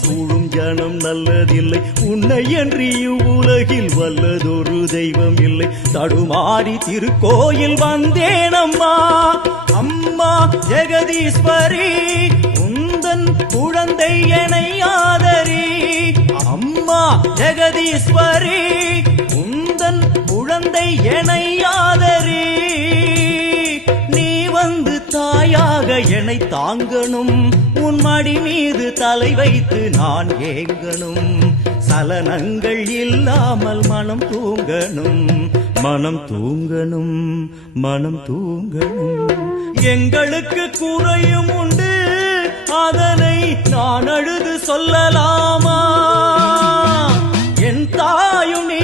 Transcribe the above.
சூழும் ஜனம் நல்லதில்லை. உன்னை என்று இவ்வுலகில் வல்லதொரு தெய்வம் இல்லை. தடுமாறி திருக்கோயில் வந்தேனம்மா. அம்மா ஜெகதீஸ்வரி உந்தன் குழந்தை எனை ஆதரி. அம்மா ஜெகதீஸ்வரி உந்தன் குழந்தை எனை ஆதரி. நீ வந்து தாயாக என்னை தாங்கணும். உன் மடி மீது தலை வைத்து நான் ஏங்கணும். சலனங்கள் இல்லாமல் மனம் தூங்கணும். மனம் தூங்கணும். மனம் தூங்கணும். எங்களுக்கு குறையும் உண்டு, அதனை நான் அழுது சொல்லலாமா? என் தாயும் நீ